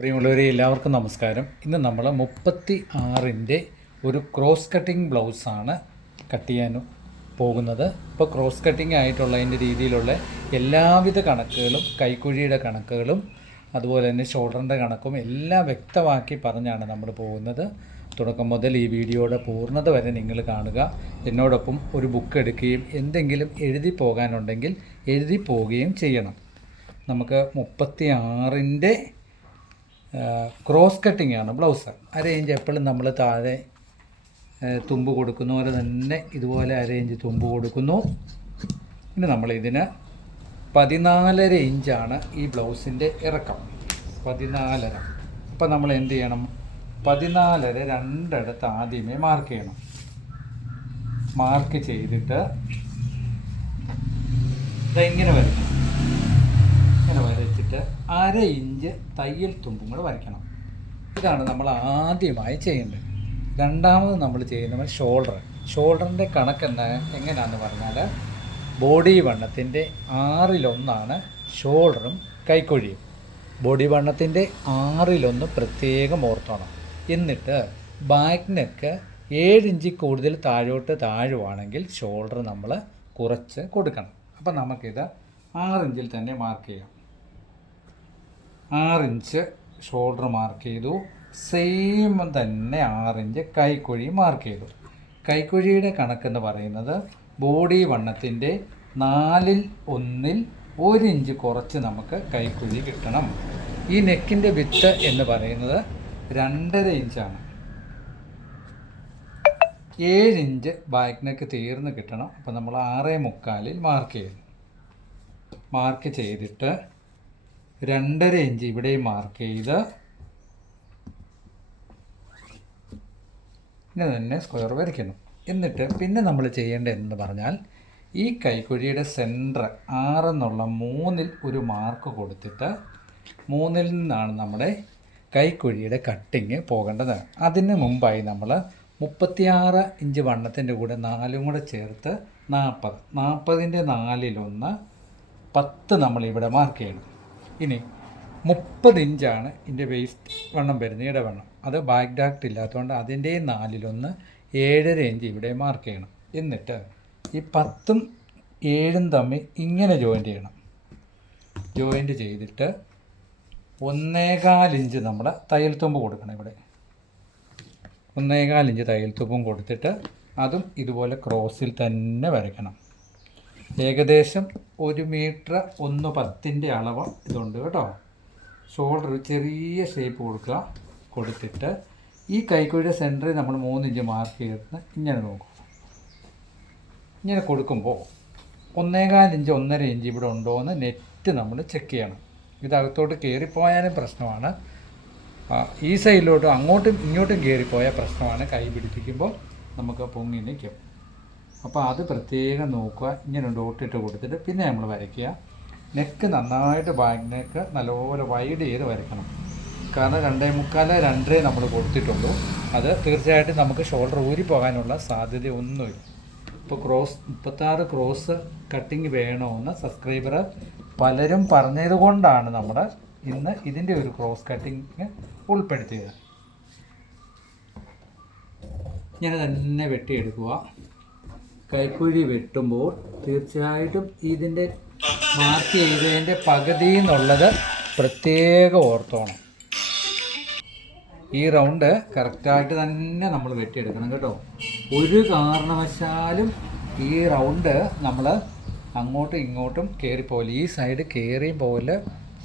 പ്രിയമുള്ളവരെ എല്ലാവർക്കും നമസ്കാരം. ഇന്ന് നമ്മൾ 36-ൻ്റെ ഒരു ക്രോസ് കട്ടിങ് ബ്ലൗസാണ് കട്ട് ചെയ്യാൻ പോകുന്നത്. ഇപ്പോൾ ക്രോസ് കട്ടിങ് ആയിട്ടുള്ളതിൻ്റെ രീതിയിലുള്ള എല്ലാവിധ കണക്കുകളും കൈക്കുഴിയുടെ കണക്കുകളും അതുപോലെ തന്നെ ഷോൾഡറിൻ്റെ കണക്കും എല്ലാം വ്യക്തമാക്കി പറഞ്ഞാണ് നമ്മൾ പോകുന്നത്. തുടക്കം മുതൽ ഈ വീഡിയോയുടെ പൂർണ്ണത വരെ നിങ്ങൾ കാണുക. എന്നോടൊപ്പം ഒരു ബുക്ക് എടുക്കുകയും എന്തെങ്കിലും എഴുതി പോകാനുണ്ടെങ്കിൽ എഴുതി പോവുകയും ചെയ്യണം. നമുക്ക് 36-ൻ്റെ ക്രോസ് കട്ടിങ് ആണ് ബ്ലൗസ്. അരയിഞ്ച് എപ്പോഴും നമ്മൾ താഴെ തുമ്പ് കൊടുക്കുന്ന പോലെ തന്നെ ഇതുപോലെ അരയിഞ്ച് തുമ്പ് കൊടുക്കുന്നു. ഇനി നമ്മളിതിന് 14.5 ഇഞ്ചാണ് ഈ ബ്ലൗസിൻ്റെ ഇറക്കം. 14.5. അപ്പം നമ്മൾ എന്ത് ചെയ്യണം? 14.5 രണ്ടിടത്ത് ആദ്യമേ മാർക്ക് ചെയ്യണം. മാർക്ക് ചെയ്തിട്ട് ഇങ്ങനെ വരയ്ക്കണം. ഇങ്ങനെ വരച്ചിട്ട് 1/2 ഇഞ്ച് തയ്യൽ തുമ്പും കൂടെ വരയ്ക്കണം. ഇതാണ് നമ്മൾ ആദ്യമായി ചെയ്യേണ്ടത്. രണ്ടാമത് നമ്മൾ ചെയ്യുന്നത് ഷോൾഡറിൻ്റെ കണക്ക് എങ്ങനെയാണെന്ന് പറഞ്ഞാൽ ബോഡി വണ്ണത്തിൻ്റെ 1/6 ഷോൾഡറും കൈക്കുഴിയും. ബോഡി വണ്ണത്തിൻ്റെ 1/6 പ്രത്യേകം ഓർത്തോണം. എന്നിട്ട് ബാക്ക് നെക്ക് 7 ഇഞ്ച് കൂടുതൽ താഴുവാണെങ്കിൽ ഷോൾഡർ നമ്മൾ കുറച്ച് കൊടുക്കണം. അപ്പം നമുക്കിത് 6 ഇഞ്ചിൽ തന്നെ മാർക്ക് ചെയ്യാം. 6 ഇഞ്ച് ഷോൾഡർ മാർക്ക് ചെയ്തു. സെയിം തന്നെ 6 ഇഞ്ച് കൈക്കുഴി മാർക്ക് ചെയ്തു. കൈക്കുഴിയുടെ കണക്കെന്ന് പറയുന്നത് ബോഡി വണ്ണത്തിൻ്റെ 1/4 1 ഇഞ്ച് കുറച്ച് നമുക്ക് കൈക്കുഴി കിട്ടണം. ഈ നെക്കിൻ്റെ വിത്ത് എന്ന് പറയുന്നത് 2.5 ഇഞ്ചാണ്. 7 ഇഞ്ച് ബാക്ക് നെക്ക് തീർന്ന് കിട്ടണം. അപ്പോൾ നമ്മൾ 6.75 മാർക്ക് ചെയ്തു. മാർക്ക് ചെയ്തിട്ട് 2.5 ഇഞ്ച് ഇവിടെയും മാർക്ക് ചെയ്ത് ഇങ്ങനെ തന്നെ സ്ക്വയർ വരയ്ക്കുന്നു. എന്നിട്ട് പിന്നെ നമ്മൾ ചെയ്യേണ്ടതെന്ന് പറഞ്ഞാൽ ഈ കൈക്കുഴിയുടെ സെൻറ്റർ 6 എന്നുള്ള 3-ൽ ഒരു മാർക്ക് കൊടുത്തിട്ട് 3-ൽ നിന്നാണ് നമ്മുടെ കൈക്കുഴിയുടെ കട്ടിങ് പോകേണ്ടത്. അതിന് മുമ്പായി നമ്മൾ 36 ഇഞ്ച് വണ്ണത്തിൻ്റെ കൂടെ 4 കൂടെ ചേർത്ത് 40. 40-ൻ്റെ 4-1 10 നമ്മളിവിടെ മാർക്ക് ചെയ്യണം. ഇനി 30 ഇഞ്ചാണ് ഇതിൻ്റെ വേസ്റ്റ് വണ്ണം വരുന്നത്, ഇടവണ്ണം. അത് ബാക്ക് ഡാക്ട് ഇല്ലാത്തതുകൊണ്ട് അതിൻ്റെ 4-1 7.5 ഇഞ്ച് ഇവിടെ മാർക്ക് ചെയ്യണം. എന്നിട്ട് ഈ 10ഉം 7ഉം തമ്മിൽ ഇങ്ങനെ ജോയിൻ്റ് ചെയ്യണം. ജോയിൻ്റ് ചെയ്തിട്ട് 1.25 ഇഞ്ച് നമ്മൾ തയ്യൽ തുമ്പ് കൊടുക്കണം. ഇവിടെ 1.25 ഇഞ്ച് തയ്യൽ തുമ്പും കൊടുത്തിട്ട് അതും ഇതുപോലെ ക്രോസിൽ തന്നെ വരയ്ക്കണം. ഏകദേശം 1 മീറ്റർ 1/10 അളവ് ഇതുണ്ട് കേട്ടോ. ഷോൾഡർ ചെറിയ ഷേപ്പ് കൊടുത്തിട്ട് ഈ കൈക്കുഴിയുടെ സെൻറ്ററിൽ നമ്മൾ 3 ഇഞ്ച് മാർക്ക് ചെയ്തിട്ട് ഇങ്ങനെ നോക്കും. ഇങ്ങനെ കൊടുക്കുമ്പോൾ 1.25 ഇഞ്ച് 1.5 ഇഞ്ച് ഇവിടെ ഉണ്ടോ എന്ന് നെറ്റ് നമ്മൾ ചെക്ക് ചെയ്യണം. ഇതകത്തോട്ട് കയറിപ്പോയാലും പ്രശ്നമാണ്, ഈ സൈഡിലോട്ടും അങ്ങോട്ടും ഇങ്ങോട്ടും കയറിപ്പോയാൽ പ്രശ്നമാണ്. കൈ പിടിപ്പിക്കുമ്പോൾ നമുക്ക് പൊങ്ങി നിൽക്കും. അപ്പോൾ അത് പ്രത്യേകം നോക്കുക. ഇങ്ങനെ ഡോട്ടിട്ട് കൊടുത്തിട്ട് പിന്നെ നമ്മൾ വരയ്ക്കുക. നെക്ക് നന്നായിട്ട് ബാക്ക് നെക്ക് നല്ലപോലെ വൈഡ് ചെയ്ത് വരയ്ക്കണം. കാരണം 2.25 2.5 നമ്മൾ കൊടുത്തിട്ടുള്ളൂ. അത് തീർച്ചയായിട്ടും നമുക്ക് ഷോൾഡർ ഊരിപ്പോകാനുള്ള സാധ്യത ഒന്നുമില്ല. ഇപ്പോൾ 36 ക്രോസ് കട്ടിങ് വേണമെന്ന് സബ്സ്ക്രൈബർ പലരും പറഞ്ഞത് കൊണ്ടാണ് നമ്മൾ ഇന്ന് ഇതിൻ്റെ ഒരു ക്രോസ് കട്ടിങ് ഉൾപ്പെടുത്തിയത്. ഇങ്ങനെ തന്നെ വെട്ടിയെടുക്കുക. കൈക്കുഴി വെട്ടുമ്പോൾ തീർച്ചയായിട്ടും ഇതിൻ്റെ മാർക്ക് ചെയ്തതിൻ്റെ പകുതി എന്നുള്ളത് പ്രത്യേകം ഓർത്തോണം. ഈ റൗണ്ട് കറക്റ്റായിട്ട് തന്നെ നമ്മൾ വെട്ടിയെടുക്കണം കേട്ടോ. ഒരു കാരണവശാലും ഈ റൗണ്ട് നമ്മൾ അങ്ങോട്ടും ഇങ്ങോട്ടും കയറിപ്പോകില്ല. ഈ സൈഡ് കയറിയും പോകില്ല,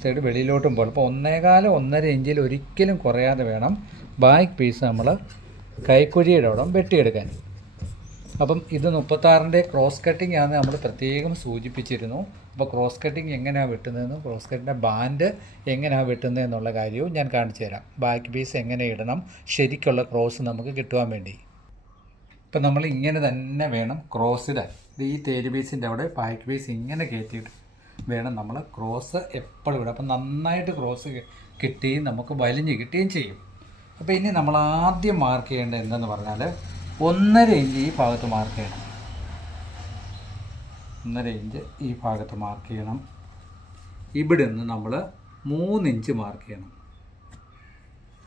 സൈഡ് വെളിയിലോട്ടും പോകില്ല. അപ്പോൾ 1.25 1.5 ഇഞ്ചിൽ ഒരിക്കലും കുറയാതെ വേണം ബാക്ക് പീസ് നമ്മൾ കൈക്കുഴിയുടെ അവിടെ വെട്ടിയെടുക്കാൻ. അപ്പം ഇത് 36-ൻ്റെ ക്രോസ് കട്ടിങ് ആണ് നമ്മൾ പ്രത്യേകം സൂചിപ്പിച്ചിരുന്നു. അപ്പോൾ ക്രോസ് കട്ടിങ് എങ്ങനെയാണ് വെട്ടുന്നതെന്നും ക്രോസ് കട്ടിൻ്റെ ബാൻഡ് എങ്ങനെയാണ് വെട്ടുന്നതെന്നുള്ള കാര്യവും ഞാൻ കാണിച്ചു തരാം. ബാക്ക് പീസ് എങ്ങനെ ഇടണം ശരിക്കുള്ള ക്രോസ് നമുക്ക് കിട്ടുവാൻ വേണ്ടി. ഇപ്പം നമ്മൾ ഇങ്ങനെ തന്നെ വേണം ക്രോസ് ഇടാൻ. ഈ തേര് പീസിൻ്റെ അവിടെ ബാക്ക് പീസ് ഇങ്ങനെ കയറ്റിയിട്ട് വേണം നമ്മൾ ക്രോസ് എപ്പോഴും ഇടാം. അപ്പം നന്നായിട്ട് ക്രോസ് കിട്ടുകയും നമുക്ക് വലിഞ്ഞ് കിട്ടുകയും ചെയ്യും. അപ്പോൾ ഇനി നമ്മൾ ആദ്യം മാർക്ക് ചെയ്യേണ്ടത് എന്തെന്ന് പറഞ്ഞാൽ 1.5 ഇഞ്ച് ഈ ഭാഗത്ത് മാർക്ക് ചെയ്യണം. 1.5 ഇഞ്ച് ഈ ഭാഗത്ത് മാർക്ക് ചെയ്യണം. ഇവിടെ നിന്ന് നമ്മൾ 3 ഇഞ്ച് മാർക്ക് ചെയ്യണം.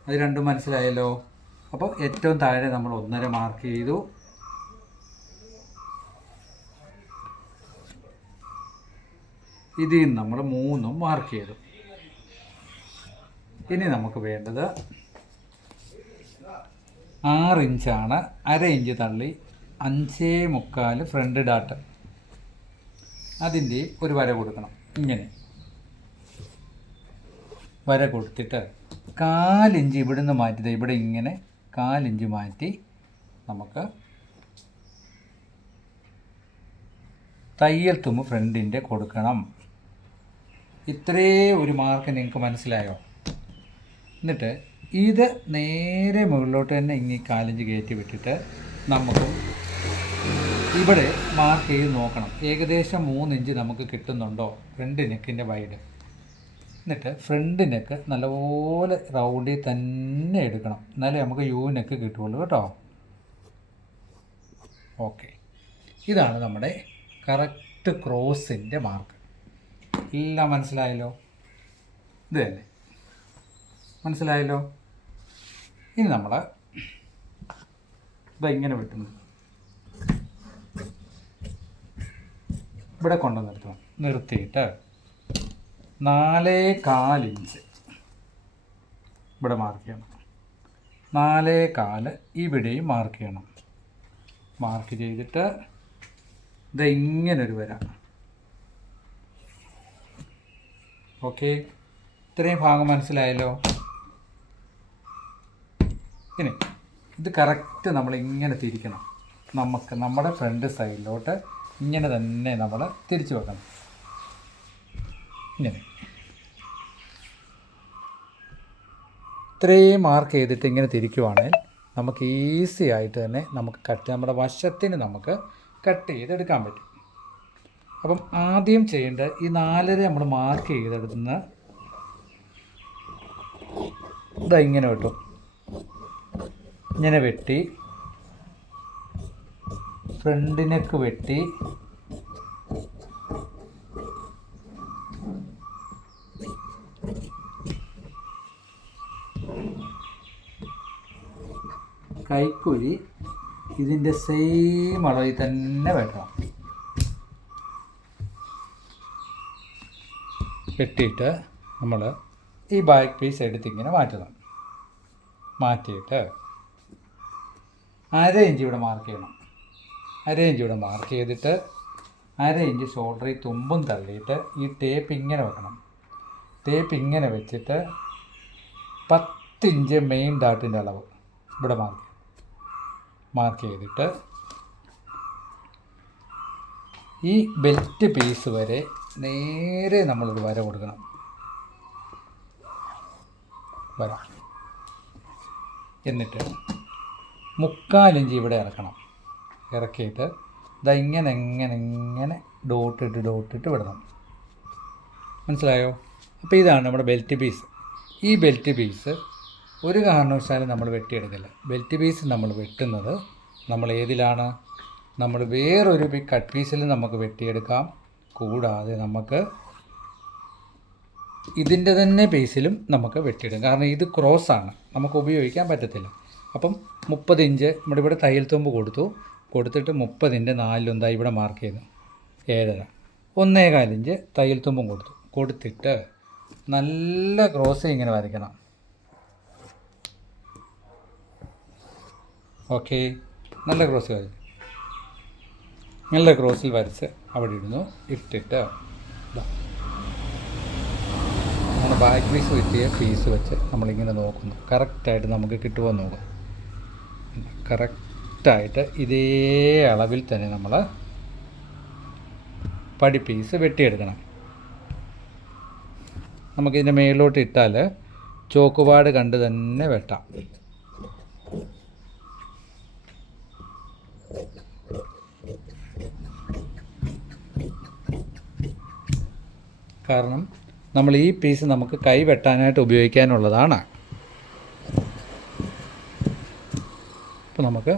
അത് രണ്ടും മനസ്സിലായല്ലോ. അപ്പോൾ ഏറ്റവും താഴെ നമ്മൾ 1.5 മാർക്ക് ചെയ്തു. ഇതിൽ നമ്മൾ 3 മാർക്ക് ചെയ്തു. ഇനി നമുക്ക് വേണ്ടത് 6 ഇഞ്ചാണ്. 1/2 ഇഞ്ച് തള്ളി 5.25 ഫ്രണ്ട് ഡാട്ട്, അതിൻ്റെ ഒരു വര കൊടുക്കണം. ഇങ്ങനെ വര കൊടുത്തിട്ട് 4 ഇഞ്ച് ഇവിടുന്ന് മാറ്റി, ഇവിടെ ഇങ്ങനെ 4 ഇഞ്ച് മാറ്റി നമുക്ക് തയ്യൽ തുമ്പ് ഫ്രണ്ടിൻ്റെ കൊടുക്കണം. ഇത്രേ ഒരു മാർക്ക് നിങ്ങൾക്ക് മനസ്സിലായോ? എന്നിട്ട് ഇത് നേരെ മുകളിലോട്ട് തന്നെ ഇങ്ങനെ 4 ഇഞ്ച് കയറ്റി വിട്ടിട്ട് നമുക്ക് ഇവിടെ മാർക്ക് ചെയ്ത് നോക്കണം. ഏകദേശം 3 ഇഞ്ച് നമുക്ക് കിട്ടുന്നുണ്ടോ ഫ്രണ്ട് നെക്കിൻ്റെ വൈഡ്. എന്നിട്ട് ഫ്രണ്ട് നെക്ക് നല്ലപോലെ റൗണ്ടിൽ തന്നെ എടുക്കണം, എന്നാലേ നമുക്ക് യു നെക്ക് കിട്ടുള്ളൂ കേട്ടോ. ഓക്കെ, ഇതാണ് നമ്മുടെ കറക്റ്റ് ക്രോസിൻ്റെ മാർക്ക്. എല്ലാം മനസ്സിലായല്ലോ? ഇത് തന്നെ മനസ്സിലായല്ലോ? ഇനി നമ്മൾ ഇങ്ങനെ വെട്ടുന്നു, ഇവിടെ കൊണ്ടുവന്ന് നിർത്തിയിട്ട് 4.25 ഇഞ്ച് ഇവിടെ മാർക്ക് ചെയ്യണം. 4.25 ഇവിടെയും മാർക്ക് ചെയ്യണം. മാർക്ക് ചെയ്തിട്ട് ഇങ്ങനൊരു വര. ഓക്കെ, ഇത്രയും ഭാഗം മനസ്സിലായല്ലോ? ഇനി ഇത് കറക്റ്റ് നമ്മൾ ഇങ്ങനെ തിരിക്കണം. നമുക്ക് നമ്മുടെ ഫ്രണ്ട് സൈഡിലോട്ട് ഇങ്ങനെ തന്നെ നമ്മൾ തിരിച്ചു വെക്കണം. ഇങ്ങനെ ഇത്രയും മാർക്ക് ചെയ്തിട്ട് ഇങ്ങനെ തിരിക്കുവാണെങ്കിൽ നമുക്ക് ഈസി ആയിട്ട് തന്നെ നമുക്ക് നമ്മുടെ വശത്തിന് നമുക്ക് കട്ട് ചെയ്തെടുക്കാൻ പറ്റും. അപ്പം ആദ്യം ചെയ്യേണ്ടത് ഈ 4.5 നമ്മൾ മാർക്ക് ചെയ്തെടുക്കുന്ന ഇങ്ങനെ വെട്ടും. ഇങ്ങനെ വെട്ടി ഫ്രണ്ടിനൊക്കെ വെട്ടി കൈക്കുഴി ഇതിൻ്റെ സെയിം അളവിൽ തന്നെ വെട്ടണം. വെട്ടിയിട്ട് നമ്മൾ ഈ ബാക്ക് പീസ് എടുത്തിങ്ങനെ മാറ്റണം. മാറ്റിയിട്ട് 1/2 ഇഞ്ച് ഇവിടെ മാർക്ക് ചെയ്യണം. 1/2 ഇഞ്ച് ഇവിടെ മാർക്ക് ചെയ്തിട്ട് 1/2 ഇഞ്ച് ഷോൾഡറിൽ തുമ്പും തള്ളിയിട്ട് ഈ ടേപ്പ് ഇങ്ങനെ വെക്കണം. ടേപ്പ് ഇങ്ങനെ വെച്ചിട്ട് 10 ഇഞ്ച് മെയിൻ ഡാട്ടിൻ്റെ അളവ് ഇവിടെ മാർക്ക് ചെയ്തിട്ട് ഈ ബെൽറ്റ് പീസ് വരെ നേരെ നമ്മളൊരു വര കൊടുക്കണം. വര എന്നിട്ട് 3/4 ഇഞ്ച് ഇവിടെ ഇറക്കണം. ഇറക്കിയിട്ട് ഇങ്ങനെ ഡോട്ടിട്ട് വിടണം. മനസ്സിലായോ? അപ്പോൾ ഇതാണ് നമ്മുടെ ബെൽറ്റ് പീസ്. ഈ ബെൽറ്റ് പീസ് ഒരു കാരണവശാലും നമ്മൾ വെട്ടിയെടുക്കില്ല. ബെൽറ്റ് പീസ് നമ്മൾ വെട്ടുന്നത് നമ്മൾ ഏതിലാണ്? നമ്മൾ വേറൊരു കട്ട് പീസിൽ നമുക്ക് വെട്ടിയെടുക്കാം. കൂടാതെ നമുക്ക് ഇതിൻ്റെ തന്നെ പീസിലും നമുക്ക് വെട്ടിയിടും. കാരണം ഇത് ക്രോസാണ്, നമുക്ക് ഉപയോഗിക്കാൻ പറ്റത്തില്ല. അപ്പം 30 ഇഞ്ച് നമ്മുടെ ഇവിടെ തയ്യൽ തുമ്പ് കൊടുത്തിട്ട് 30ൻ്റെ 4 ഇവിടെ മാർക്ക് ചെയ്തു 7.5. 1.25 ഇഞ്ച് തയ്യൽ തുമ്പും കൊടുത്തിട്ട് നല്ല ക്രോസ് ഇങ്ങനെ വരയ്ക്കണം. ഓക്കെ, നല്ല ക്രോസിൽ വരച്ച് അവിടെ ഇടുന്നു. ഇട്ടിട്ട് നമ്മൾ ബാക്ക് പീസ് കിട്ടിയ പീസ് വെച്ച് നമ്മളിങ്ങനെ നോക്കുന്നു. കറക്റ്റായിട്ട് നമുക്ക് കിട്ടുമോ നോക്കാം. കറക്റ്റായിട്ട് ഇതേ അളവിൽ തന്നെ നമ്മൾ പടി പീസ് വെട്ടിയെടുക്കണം. നമുക്കിതിൻ്റെ മേളിലോട്ട് ഇട്ടാൽ ചോക്കുപാട് കണ്ട് തന്നെ വെട്ടാം. കാരണം നമ്മൾ ഈ പീസ് നമുക്ക് കൈ വെട്ടാനായിട്ട് ഉപയോഗിക്കാനുള്ളതാണ്. അപ്പോൾ നമുക്ക്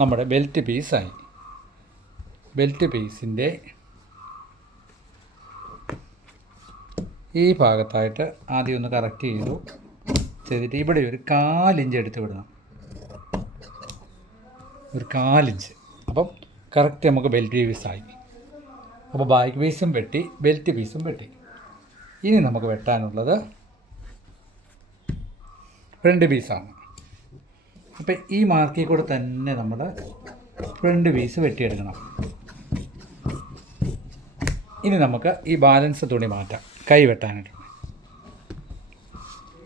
നമ്മുടെ ബെൽറ്റ് പീസായി. ബെൽറ്റ് പീസിൻ്റെ ഈ ഭാഗത്തായിട്ട് ആദ്യം ഒന്ന് കറക്റ്റ് ചെയ്തു. ചെയ്തിട്ട് ഇവിടെ ഒരു 1/4 ഇഞ്ച് എടുത്ത് വിടണം. ഒരു 1/4 ഇഞ്ച്. അപ്പം കറക്റ്റ് നമുക്ക് ബെൽറ്റ് പീസായി. അപ്പോൾ ബാക്ക് പീസും വെട്ടി, ബെൽറ്റ് പീസും വെട്ടി. ഇനി നമുക്ക് വെട്ടാനുള്ളത് ഫ്രണ്ട് പീസാണ്. അപ്പം ഈ മാർക്കിൽ കൂടെ തന്നെ നമ്മൾ ഫ്രണ്ട് പീസ് വെട്ടിയെടുക്കണം. ഇനി നമുക്ക് ഈ ബാലൻസ് തുണി മാറ്റാം, കൈ വെട്ടാനായിട്ട്.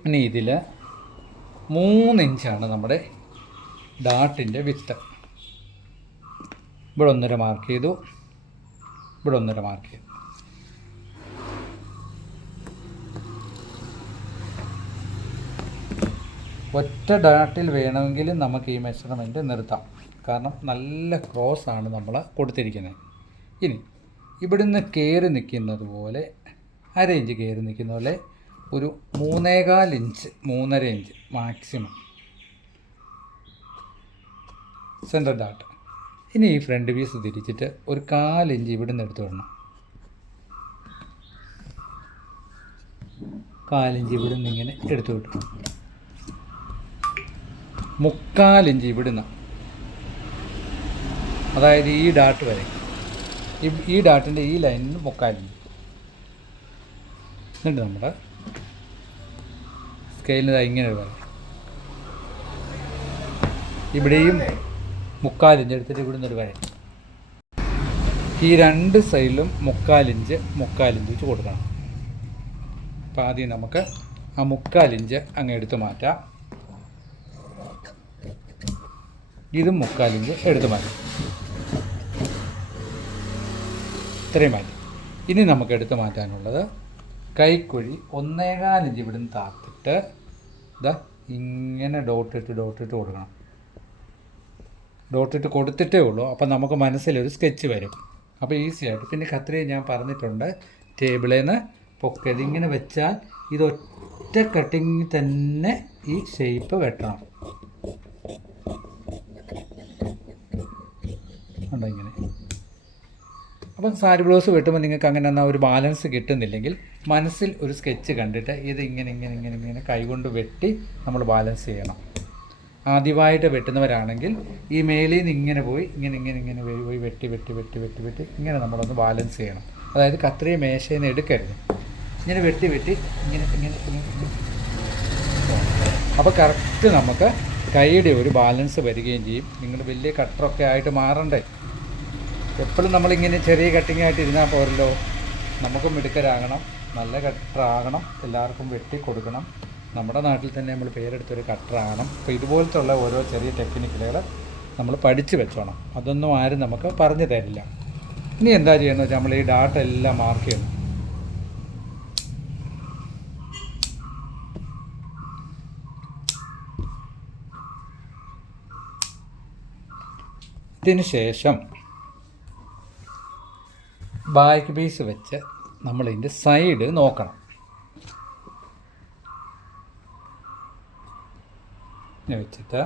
ഇനി ഇതിൽ 3 ഇഞ്ചാണ് നമ്മുടെ ഡാട്ടിൻ്റെ വിത്ത്. ഇവിടെ 1.5 മാർക്ക് ചെയ്തു, ഇവിടെ 1.5 മാർക്ക് ചെയ്തു. ഒറ്റ ഡാട്ടിൽ വേണമെങ്കിൽ നമുക്ക് ഈ മെഷർമെൻറ്റ് നിർത്താം, കാരണം നല്ല ക്രോസാണ് നമ്മൾ കൊടുത്തിരിക്കുന്നത്. ഇനി ഇവിടുന്ന് കയറി നിൽക്കുന്നത് പോലെ, 1/2 ഇഞ്ച് കയറി നിൽക്കുന്ന പോലെ ഒരു 3.25 inch, 3.5 inch maximum centre dot. ഇനി ഈ ഫ്രണ്ട് പീസ് തിരിച്ചിട്ട് ഒരു 1/4 ഇഞ്ച് ഇവിടുന്ന് എടുത്ത് വിടണം. 1/4 ഇഞ്ച് ഇവിടുന്ന് ഇങ്ങനെ എടുത്തു വിട്ടു. 3/4 ഇഞ്ച് ഇവിടുന്ന്, അതായത് ഈ ഡാട്ട് വരെ, ഈ ഡാട്ടിൻ്റെ ഈ ലൈനിന് 3/4 ഇഞ്ച്. എന്നിട്ട് നമ്മുടെ സ്കെയിലിന് ഇങ്ങനെ വരെ ഇവിടെയും 3/4 ഇഞ്ച് എടുത്തിട്ട് ഇവിടുന്ന് ഒരു വരെ. ഈ 2 സൈഡിലും 3/4 ഇഞ്ച് 3/4 ഇഞ്ച് വെച്ച് കൊടുക്കണം. അപ്പോൾ ആദ്യം നമുക്ക് ആ 3/4 ഇഞ്ച് അങ്ങ് എടുത്ത് മാറ്റാം. ഇതും 3/4 ഇഞ്ച് എടുത്ത് മാറ്റാം. ഇത്രയും മാറ്റി. ഇനി നമുക്ക് എടുത്ത് മാറ്റാനുള്ളത് കൈക്കുഴി 1.25 ഇഞ്ച് ഇവിടുന്ന് താത്തിട്ട് ഇതാ ഇങ്ങനെ ഡോട്ടിട്ട് കൊടുക്കണം. ഡോട്ടിട്ട് കൊടുത്തിട്ടേ ഉള്ളൂ. അപ്പോൾ നമുക്ക് മനസ്സിലൊരു സ്കെച്ച് വരും. അപ്പോൾ ഈസി ആയിട്ട്. പിന്നെ കത്രിക ഞാൻ പറഞ്ഞിട്ടുണ്ട്, ടേബിളിൽ നിന്ന് പൊക്കത് ഇങ്ങനെ വെച്ചാൽ ഇതൊറ്റ കട്ടിങ് തന്നെ ഈ ഷേപ്പ് വെട്ടണം. ഉണ്ടോ ഇങ്ങനെ. അപ്പം സാരി ബ്ലൗസ് വെട്ടുമ്പോൾ നിങ്ങൾക്ക് അങ്ങനെ എന്നാൽ ഒരു ബാലൻസ് കിട്ടുന്നില്ലെങ്കിൽ മനസ്സിൽ ഒരു സ്കെച്ച് കണ്ടിട്ട് ഇത് ഇങ്ങനെ കൈകൊണ്ട് വെട്ടി നമ്മൾ ബാലൻസ് ചെയ്യണം. ആദ്യമായിട്ട് വെട്ടുന്നവരാണെങ്കിൽ ഈ മേലിൽ നിന്ന് ഇങ്ങനെ പോയി ഇങ്ങനെ പോയി വെട്ടി ഇങ്ങനെ നമ്മളൊന്ന് ബാലൻസ് ചെയ്യണം. അതായത് കത്രിക മേശയിൽ നിന്ന് എടുക്കരുത്. ഇങ്ങനെ വെട്ടി ഇങ്ങനെ. അപ്പോൾ കറക്റ്റ് നമുക്ക് കൈയുടെ ഒരു ബാലൻസ് വരികയും ചെയ്യും. നിങ്ങൾ വലിയ കട്ടറൊക്കെ ആയിട്ട് മാറണ്ടേ. എപ്പോഴും നമ്മളിങ്ങനെ ചെറിയ കട്ടിങ് ആയിട്ട് ഇരുന്നാൽ പോരല്ലോ. നമുക്കും മിടുക്കരാകണം, നല്ല കട്ടറാകണം, എല്ലാവർക്കും വെട്ടി കൊടുക്കണം. നമ്മുടെ നാട്ടിൽ തന്നെ നമ്മൾ പേരെടുത്തൊരു കട്ടറാകണം. അപ്പോൾ ഇതുപോലത്തെ ഉള്ള ഓരോ ചെറിയ ടെക്നിക്കുകൾ നമ്മൾ പഠിച്ച് വെച്ചോണം. അതൊന്നും ആരും നമുക്ക് പറഞ്ഞു തരില്ല. ഇനി എന്താ ചെയ്യണമെന്ന് വെച്ചാൽ നമ്മൾ ഈ ഡാട്ട എല്ലാം മാർക്ക് ചെയ്യണം. ഇതിന് ശേഷം ബാക്ക് പീസ് വെച്ച് നമ്മളിതിൻ്റെ സൈഡ് നോക്കണം. വെച്ചിട്ട്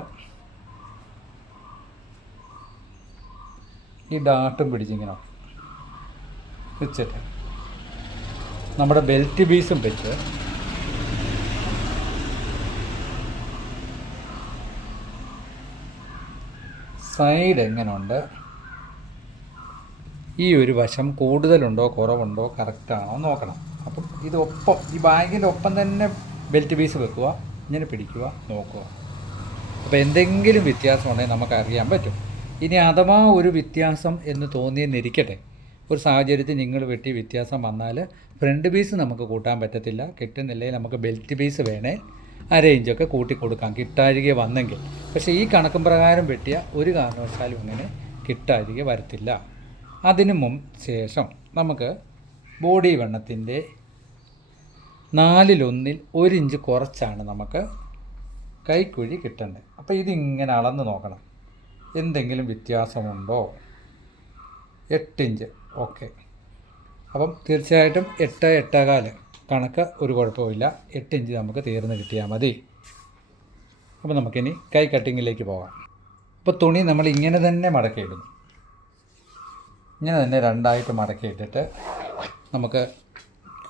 ഈ ഡാട്ടും പിടിച്ചിങ്ങനെ വെച്ചിട്ട് നമ്മുടെ ബെൽറ്റ് പീസും വെച്ച് സൈഡ് എങ്ങനെയുണ്ട്, ഈ ഒരു വശം കൂടുതലുണ്ടോ കുറവുണ്ടോ കറക്റ്റാണോ നോക്കണം. അപ്പം ഇതൊപ്പം ഈ ബാഗിൻ്റെ ഒപ്പം തന്നെ ബെൽറ്റ് പീസ് വെക്കുക, ഇങ്ങനെ പിടിക്കുക, നോക്കുക. അപ്പോൾ എന്തെങ്കിലും വ്യത്യാസം ഉണ്ടെങ്കിൽ നമുക്ക് അറിയാൻ പറ്റും. ഇനി അഥവാ ഒരു വ്യത്യാസം എന്ന് തോന്നിയെന്നിരിക്കട്ടെ, ഒരു സാഹചര്യത്തിൽ നിങ്ങൾ വെട്ടി വ്യത്യാസം വന്നാൽ ഫ്രണ്ട് പീസ് നമുക്ക് കൂട്ടാൻ പറ്റത്തില്ല. കിട്ടുന്നില്ലെങ്കിൽ നമുക്ക് ബെൽറ്റ് പീസ് വേണേൽ 1/2 ഇഞ്ചൊക്കെ കൂട്ടി കൊടുക്കാം, കിട്ടാഴിക വന്നെങ്കിൽ. പക്ഷേ ഈ കണക്കും പ്രകാരം വെട്ടിയ ഒരു കാരണവശാലും അങ്ങനെ കിട്ടാഴിക വരത്തില്ല. അതിനു ശേഷം നമുക്ക് ബോഡി വണ്ണത്തിൻ്റെ 4/1 1 ഇഞ്ച് കുറച്ചാണ് നമുക്ക് കൈക്കുഴി കിട്ടേണ്ടത്. അപ്പോൾ ഇതിങ്ങനെ അളന്ന് നോക്കണം, എന്തെങ്കിലും വ്യത്യാസമുണ്ടോ. 8 ഇഞ്ച് ഓക്കെ. അപ്പം തീർച്ചയായിട്ടും 8 8.25 കണക്ക് ഒരു കുഴപ്പമില്ല. 8 ഇഞ്ച് നമുക്ക് തീർന്ന് കിട്ടിയാൽ മതി. അപ്പോൾ നമുക്കിനി കൈ കട്ടിങ്ങിലേക്ക് പോകാം. അപ്പോൾ തുണി നമ്മൾ ഇങ്ങനെ തന്നെ മടക്കിയിടുന്നു. ഇങ്ങനെ തന്നെ 2ആയിട്ട് മടക്കിയിട്ടിട്ട് നമുക്ക്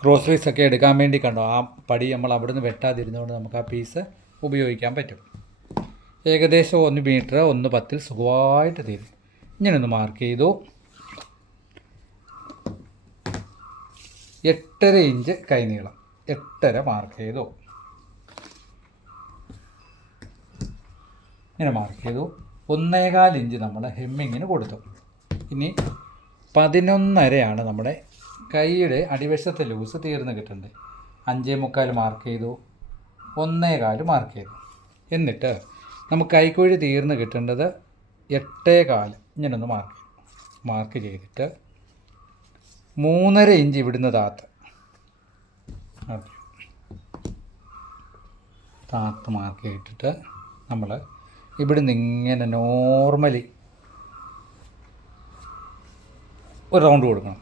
ഗ്രോസറീസൊക്കെ എടുക്കാൻ വേണ്ടി കണ്ടോ ആ പടി നമ്മൾ അവിടെ നിന്ന് വെട്ടാതിരുന്നുകൊണ്ട് നമുക്ക് ആ പീസ് ഉപയോഗിക്കാൻ പറ്റും. ഏകദേശം 1 മീറ്റർ 1/10 സുഖമായിട്ട് തീരും. ഇങ്ങനൊന്ന് മാർക്ക് ചെയ്തു. 8.5 ഇഞ്ച് കൈനീളം 8.5 മാർക്ക് ചെയ്തു. ഇങ്ങനെ മാർക്ക് ചെയ്തു. 1.25 ഇഞ്ച് നമ്മൾ ഹെമ്മിങ്ങിന് കൊടുത്തു. ഇനി 11.5 നമ്മുടെ കൈയുടെ അടിവശത്തെ ലൂസ് തീർന്ന് കിട്ടുന്നുണ്ട്. 5.25 മാർക്ക് ചെയ്തു. 1.25 മാർക്ക് ചെയ്തു. എന്നിട്ട് നമുക്ക് കൈക്കുഴി തീർന്ന് കിട്ടേണ്ടത് 8.25 ഇങ്ങനൊന്ന് മാർക്ക് ചെയ്തിട്ട് 3.5 ഇഞ്ച് ഇവിടുന്ന് താത്ത് മാർക്ക് ചെയ്തിട്ട് നമ്മൾ ഇവിടുന്ന് ഇങ്ങനെ നോർമലി ഒരു റൗണ്ട് കൊടുക്കണം.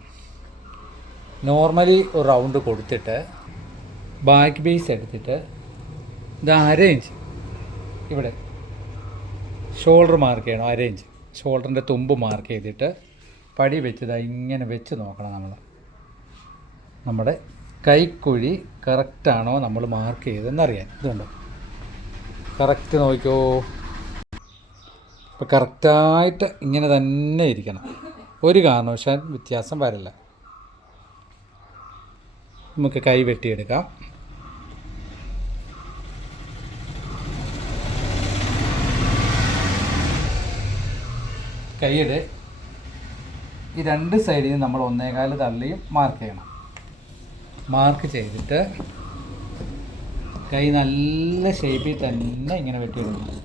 നോർമലി ഒരു റൗണ്ട് കൊടുത്തിട്ട് ബാക്ക് ബേസ് എടുത്തിട്ട് ഇത് 1/2 ഇഞ്ച് ഇവിടെ ഷോൾഡർ മാർക്ക് ചെയ്യണം. 1/2 ഇഞ്ച് ഷോൾഡറിൻ്റെ തുമ്പ് മാർക്ക് ചെയ്തിട്ട് പടി വെച്ചത് ഇങ്ങനെ വെച്ച് നോക്കണം. നമ്മുടെ കൈക്കുഴി കറക്റ്റാണോ നമ്മൾ മാർക്ക് ചെയ്തതെന്നറിയാൻ. ഇതുണ്ടോ കറക്റ്റ് നോക്കിക്കോ. അപ്പോൾ കറക്റ്റായിട്ട് ഇങ്ങനെ തന്നെ ഇരിക്കണം. ഒരു കാരണവശാൽ വ്യത്യാസം വരില്ല. നമുക്ക് കൈ വെട്ടിയെടുക്കാം. കൈയുടെ ഈ 2 സൈഡിൽ നമ്മൾ 1.25 തള്ളിയും മാർക്ക് ചെയ്യണം. മാർക്ക് ചെയ്തിട്ട് കൈ നല്ല ഷേപ്പിൽ തന്നെ ഇങ്ങനെ വെട്ടിയെടുക്കണം.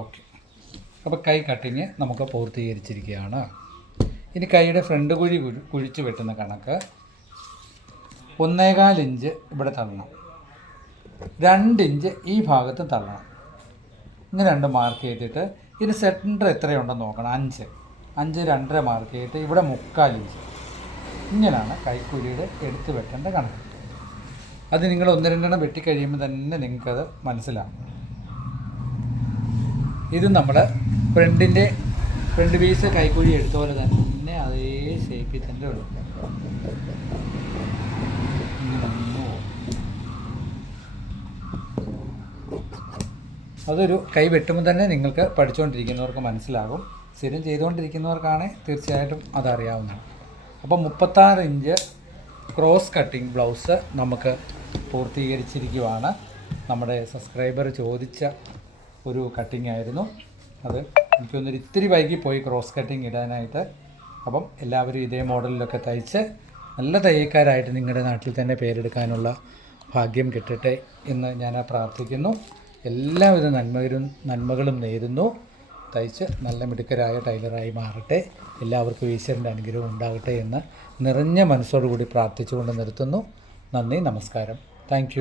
ഓക്കെ, അപ്പോൾ കൈ കട്ടിങ് നമുക്ക് പൂർത്തീകരിച്ചിരിക്കുകയാണ്. ഇനി കൈയുടെ ഫ്രണ്ട് കുഴിച്ച് വെട്ടുന്ന കണക്ക് 1.25 ഇഞ്ച് ഇവിടെ തള്ളണം. 2 ഇഞ്ച് ഈ ഭാഗത്ത് തള്ളണം. ഇങ്ങനെ 2 മാർക്ക് ചെയ്തിട്ട് ഇതിന് സെൻറ്റർ എത്രയുണ്ടെന്ന് നോക്കണം. 5 2.5 മാർക്ക് ചെയ്തിട്ട് ഇവിടെ 3/4 ഇഞ്ച്. ഇങ്ങനെയാണ് കൈക്കുഴിയുടെ എടുത്ത് വെട്ടേണ്ട കണക്ക്. അത് നിങ്ങൾ 1-2 വെട്ടിക്കഴിയുമ്പോൾ തന്നെ നിങ്ങൾക്കത് മനസ്സിലാവും. ഇത് നമ്മൾ ഫ്രണ്ട് പീസ് കൈക്കുഴി എടുത്ത പോലെ തന്നെ അതേ ഷേപ്പിൽ തന്നെ ഉള്ളു. അതൊരു കൈ വെട്ടുമ്പോൾ തന്നെ നിങ്ങൾക്ക് പഠിച്ചുകൊണ്ടിരിക്കുന്നവർക്ക് മനസ്സിലാകും. സ്ഥിരം ചെയ്തുകൊണ്ടിരിക്കുന്നവർക്കാണ് തീർച്ചയായിട്ടും അതറിയാവുന്നതാണ്. അപ്പോൾ 36 ഇഞ്ച് ക്രോസ് കട്ടിങ് ബ്ലൗസ് നമുക്ക് പൂർത്തീകരിച്ചിരിക്കുവാണ്. നമ്മുടെ സബ്സ്ക്രൈബർ ചോദിച്ച ഒരു കട്ടിങ് ആയിരുന്നു അത്. എനിക്കൊന്നൊരു ഇത്തിരി വൈകിപ്പോയി ക്രോസ് കട്ടിങ് ഇടാനായിട്ട്. അപ്പം എല്ലാവരും ഇതേ മോഡലിലൊക്കെ തയ്ച്ച് നല്ല തയ്യക്കാരായിട്ട് നിങ്ങളുടെ നാട്ടിൽ തന്നെ പേരെടുക്കാനുള്ള ഭാഗ്യം കിട്ടട്ടെ എന്ന് ഞാൻ പ്രാർത്ഥിക്കുന്നു. എല്ലാവിധ നന്മകളും നേരുന്നു. തയ്ച്ച് നല്ല മിടുക്കരായ ടൈലറായി മാറട്ടെ. എല്ലാവർക്കും ഈശ്വരൻ്റെ അനുഗ്രഹം ഉണ്ടാകട്ടെ എന്ന് നിറഞ്ഞ മനസ്സോടുകൂടി പ്രാർത്ഥിച്ചുകൊണ്ട് നിർത്തുന്നു. നന്ദി, നമസ്കാരം. താങ്ക്